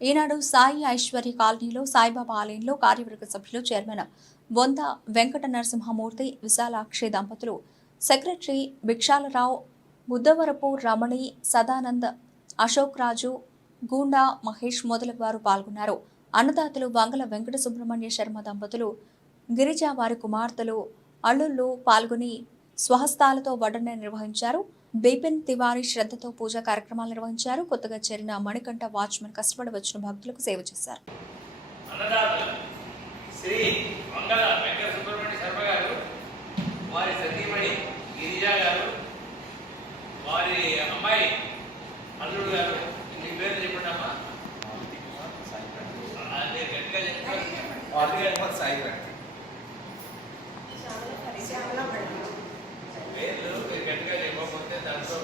ఈనాడు సాయి ఐశ్వర్య కాలనీలో సాయిబాబా ఆలయంలో కార్యవర్గ సభ్యులు చైర్మన్ బొంద వెంకట నరసింహమూర్తి విశాలాక్షి దంపతులు సెక్రటరీ భిక్షాలరావు బుద్ధవరపు రమణి సదానంద్ అశోక్ రాజు గూండా మహేష్ మొదలగు వారు పాల్గొన్నారు. అన్నదాతలు వంగల వెంకట సుబ్రహ్మణ్య శర్మ దంపతులు గిరిజా వారి కుమార్తెలు అల్లుళ్ళు పాల్గొని స్వహస్తాలతో వడ్డన నిర్వహించారు. బిపిన్ తివారీ శ్రద్ధతో పూజా కార్యక్రమాలు నిర్వహించారు. కొత్తగా చేరిన మణికంఠ వాచ్మెన్ కష్టపడి వచ్చిన భక్తులకు సేవ చేశారు. అన్నదాతలు శ్రీ మంగళ వెంకట సుబ్రహ్మణ్య శర్మ గారు వారి సతీమణి గిరిజా గారు వారి అమ్మాయి అల్లుడు గారు మీ పేరు చెప్పండి. అమ్మా ఆ, మీరు గట్టిగా చెప్పండి పేర్లు మీరు గట్టిగా చెప్పకపోతే దాంట్లో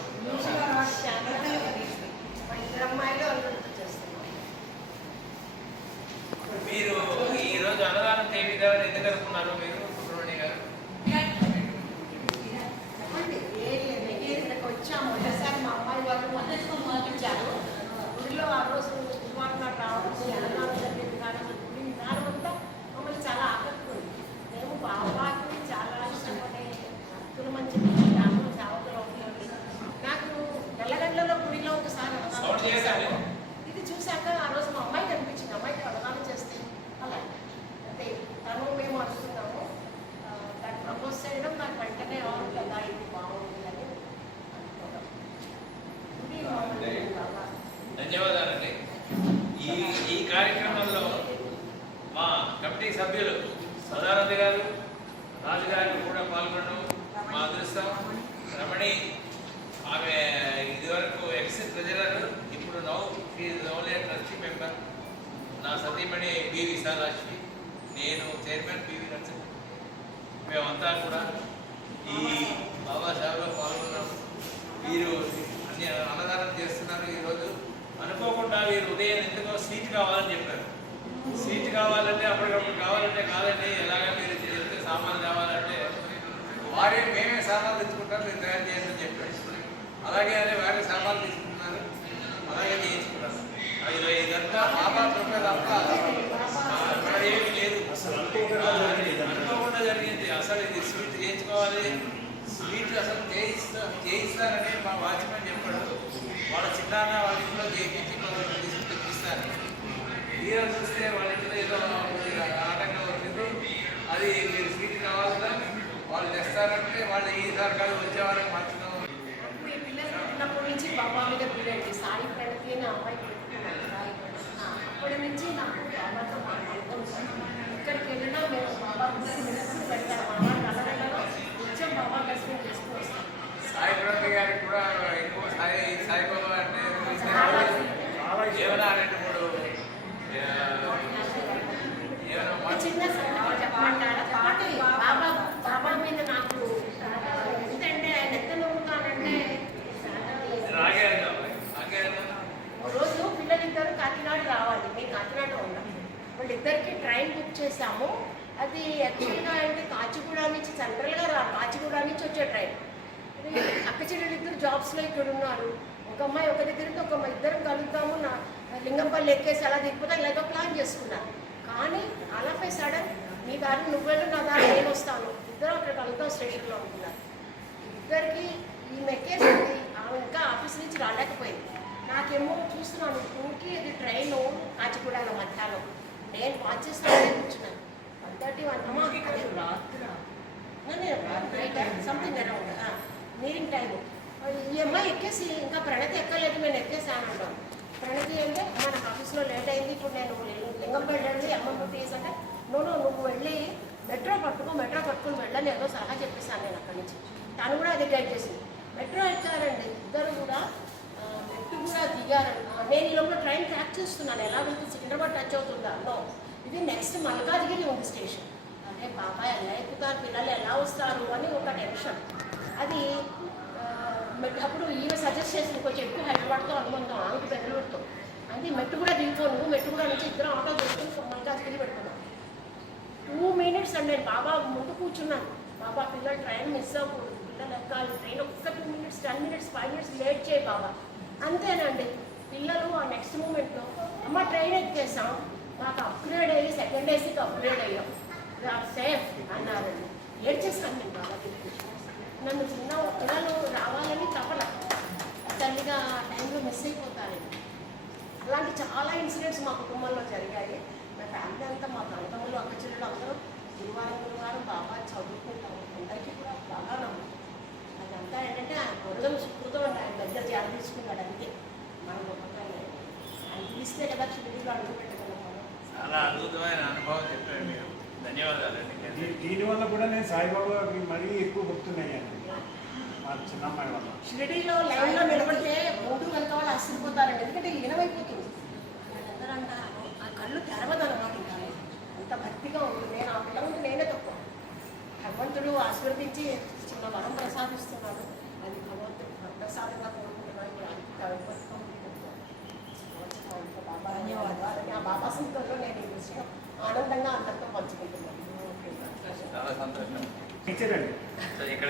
మీరు ఈ రోజు అన్నదానం చేపిద్దామని ఎందుకు అనుకున్నారు మీరు సుబ్రహ్మణ్య గారు వచ్చాము ఒకసారి మా అమ్మాయి వాళ్ళు మొదటిగా మొదలుచారు గుడిలో ఆ రోజు కుమారుడు రావడం అన్నదానం జరిగింది కానీ గుడి విధానం అంతా మమ్మల్ని చాలా ఆకట్టుకుంది మేము బాబాకి చాలా ఇష్టపడే భక్తులు మంచి గ్రామం సేవకులు అవుతుంది నాకు నెల్లగండ్లలో గుడిలో ఒకసారి అన్నదానం సౌండ్ చేశాను. చేశాను. ఇది చూశాక ఆ రోజు మా అమ్మాయి కనిపించింది అమ్మాయికి అన్నదానం చేస్తే అలా అంటే తను మేము అనుకున్నాము ఆ, దాన్ని ప్రపోజ్ చేయడం నాకు వెంటనే అవును కదా ఇది బాగుంది అని అనుకున్నాం ఇది మమ్మల్ని బాగా ధన్యవాదాలండి ఈ ఈ కార్యక్రమంలో మా కమిటీ సభ్యులు సదానంద గారు రాజు గారు కూడా పాల్గొనడం మా అదృష్టం. రమణి ఆమె ఇదివరకు ఎక్స్ ట్రెజరర్ ఇప్పుడు నౌ నౌలే ట్రస్టీ మెంబర్. నా సతీమణి బి విశాలాక్షి నేను చైర్మన్ పివి నరసింహ. మేమంతా కూడా ఈ బాబా పాల్గొన్నాం. వీరు అన్ని అన్నదానం చేస్తున్నారు ఈరోజు. అనుకోకుండా వీరు ఉదయం ఎందుకో సీట్ కావాలని చెప్పారు. సీట్ కావాలంటే అప్పటికప్పుడు కావాలంటే కాదండి. ఎలాగ మీరు చెప్తే సామాన్లు కావాలంటే వారే మేమే సామాన్లు తెచ్చుకుంటాం నేను తయారు చేయాలని అని అలాగే అదే వారే సామాన్లు తీసుకుంటున్నారు. అలాగే చేయించుకున్నారు ఇదంతా బాబా కృప తప్ప అక్కడ ఏమీ లేదు. అనుకోకుండా జరిగింది. అసలు ఇది స్వీట్ చేయించుకోవాలి. స్వీట్ అసలు చేయిస్తా చేయిస్తారని మా వాచ్మెన్ చెప్పాడు. వాళ్ళ చిన్నాన్న వాళ్ళ ఇంట్లో చేయించి మనం తీసుకు చూస్తే వాళ్ళకి ఏదో కొద్దిగా ఆటంకం వచ్చింది. అది మీరు సీట్ కావాలన్నా వాళ్ళు తెస్తారంటే వాళ్ళు ఈసారి కాదు ఈ పిల్లలు పుట్టినప్పటి నుంచి బాబా మీద పిల్లండి సాయి ప్రణతి అని అమ్మాయి సాయి అప్పటి నుంచి నాకు బాబాతో ఇక్కడికి వెళ్ళినా మేము బాబా మెడిసిన్ పెడతాను బాబా కలగలలో నిత్యం బాబా దర్శనం చేసుకుని వస్తాం సాయి ప్రణతి గారికి కూడా ఎక్కువ సాయి సాయిబాబా అంటే ఏమైనా రెండు మూడు ఆ, ఏమైనా ఒక మాట చిన్న సందర్భం చెప్పమంటారా పాటి బాబా బాబా మీద నాకు ఎందుకంటే ఆయన ఎంత నమ్ముతానంటే రాగారు రాగారు ఓ రోజు పిల్లలిద్దరు కాకినాడ రావాలి మేము కాకినాడ ఉన్నాం వాళ్ళిద్దరికి ట్రైన్ బుక్ చేసాము అది యాక్చువల్గా అంటే కాచిగూడ నుంచి సెంట్రల్గా రా కాచిగూడ నుంచి వచ్చే ట్రైన్. అక్క చెల్లెలు ఇద్దరు జాబ్స్లో ఇక్కడ ఉన్నారు. ఒక అమ్మాయి ఒక దగ్గర ఒక అమ్మాయి ఇద్దరం కలుద్దాము నా లింగంపల్లి ఎక్కేసి అలా దిగిపోతే ఇలాగో ప్లాన్ చేసుకున్నారు కానీ అలాపై సడన్ మీ దారి నువ్వు నా దారి నేను వస్తాను. ఇద్దరు అక్కడ కలుద్దాం స్టేషన్లో అనుకున్నారు ఇద్దరికి ఈమె ఎక్కేసింది ఆమె ఇంకా ఆఫీస్ నుంచి రాలేకపోయింది. నాకేమో చూస్తున్నాను ఊరికి అది ట్రైన్ కాచిగూడలో మధ్యాహ్నం నేను వాచ్ చేస్తాను కూర్చున్నాను వన్ థర్టీ వన్ అమ్మా సంథింగ్ అరౌండ్ మీరింగ్ టైం ఈ అమ్మాయి ఎక్కేసి ఇంకా ప్రణతి ఎక్కలేదు నేను ఎక్కేసాను అంటాం ప్రణతి అంటే మన ఆఫీస్లో లేట్ అయింది ఇప్పుడు నేను లింగంపేట వెళ్ళి అమ్మమ్మ ఫీజ్ అంటే నువ్వు నువ్వు వెళ్ళి మెట్రో పట్టుకో మెట్రో పట్టుకుని వెళ్ళని ఏదో సలహా చెప్పేసాను నేను అక్కడి నుంచి. తను కూడా అది గైడ్ చేసింది. మెట్రో ఎక్కారండి ఇద్దరు కూడా కూడా దిగారండి నేను ఈ లోపల ట్రైన్ ట్రాక్ చేస్తున్నాను. ఎలా వెళ్తే సికింద్రాబాద్ టచ్ అవుతుందా? నో ఇది నెక్స్ట్ మల్కాజ్గిరి ఉంది స్టేషన్ అదే బాబాయ్ ఎలా ఎక్కుతారు? పిల్లలు ఎలా వస్తారు? అని ఒక టెన్షన్ అది అప్పుడు ఈమె సజెస్ట్ చేసింది కొంచెం ఎక్కువ హైదరాబాద్తో అనుబంధం ఆమెకి బెంగళూరుతో. అంటే మెట్టు కూడా దిగుతాను నువ్వు. మెట్టు కూడా నుంచి ఇద్దరం ఆటో చేసుకుని మల్కాజ్గిరి పెట్టుకున్నాం టూ మినిట్స్ అండి నేను బాబా ముందు కూర్చున్నాను. బాబా పిల్లలు ట్రైన్ మిస్ అవ్వకూడదు. పిల్లలు ఎక్కాలి. ట్రైన్ ఒక్క two minutes ten minutes five minutes late చేయి బాబా. అంతేనండి. పిల్లలు ఆ నెక్స్ట్ మూమెంట్లో అమ్మ ట్రైన్ ఎక్కేసాం మాకు అప్గ్రేడ్ అయ్యి సెకండ్ ఏసీకి అప్గ్రేడ్ అయ్యాం. సేఫ్ అన్నారండి. ఏడ్చేసాను నేను బాగా తిరిగి. నన్ను చిన్న పిల్లలు రావాలని తపన. తల్లిగా ఆ టైంలో మిస్ అయిపోతారండి అలాంటి చాలా ఇన్సిడెంట్స్ మా కుటుంబంలో జరిగాయి. మా ఫ్యామిలీ అంతా మా తల్లిదండ్రులు అక్క చెల్లెలు అందరూ గురువారం గురువారం బాబా చదువుకుంటాము అందరికీ కూడా బాగా నమ్మకం అదంతా ఏంటంటే ఆయన గొడవలు సుకృతం అంటే ఆయన దగ్గర జాగ్రత్త తీసుకున్నాడు అంతే మన గొప్పతనం లేదు. కదా అడుగు మనం చాలా అద్భుతమైన అనుభవం చెప్పారు మీరు. ధన్యవాదాలండి దీనివల్ల కూడా నేను సాయిబాబాకి మరీ ఎక్కువ భక్తున్నాయండి మా చిన్నమ్మాయి వల్ల. షిరిడీలో లైన్లో నిలబడితే ముందు వెనక వాళ్ళు అసిరిపోతారండి ఎందుకంటే లీనమైపోతుంది అందరూ అంటారు ఆ కళ్ళు తెరవదన్నమాట ఇంకా అంత భక్తిగా ఉంటుంది నేను ఆ పిల్ల ముందు నేనే తక్కువ భగవంతుడు ఆశీర్వదించి చిన్న వరం ప్రసాదిస్తున్నాడు అది భగవంతుడు ప్రసాదంగా కోరుకుంటున్నాను ఇప్పుడు అంత భక్తిగా ఉంది. బాబా ధన్యవాదాలు ఆ బాబా సంతలో నేను ఈ విషయం సంతోషం ఇచ్చారండి సో ఇక్కడ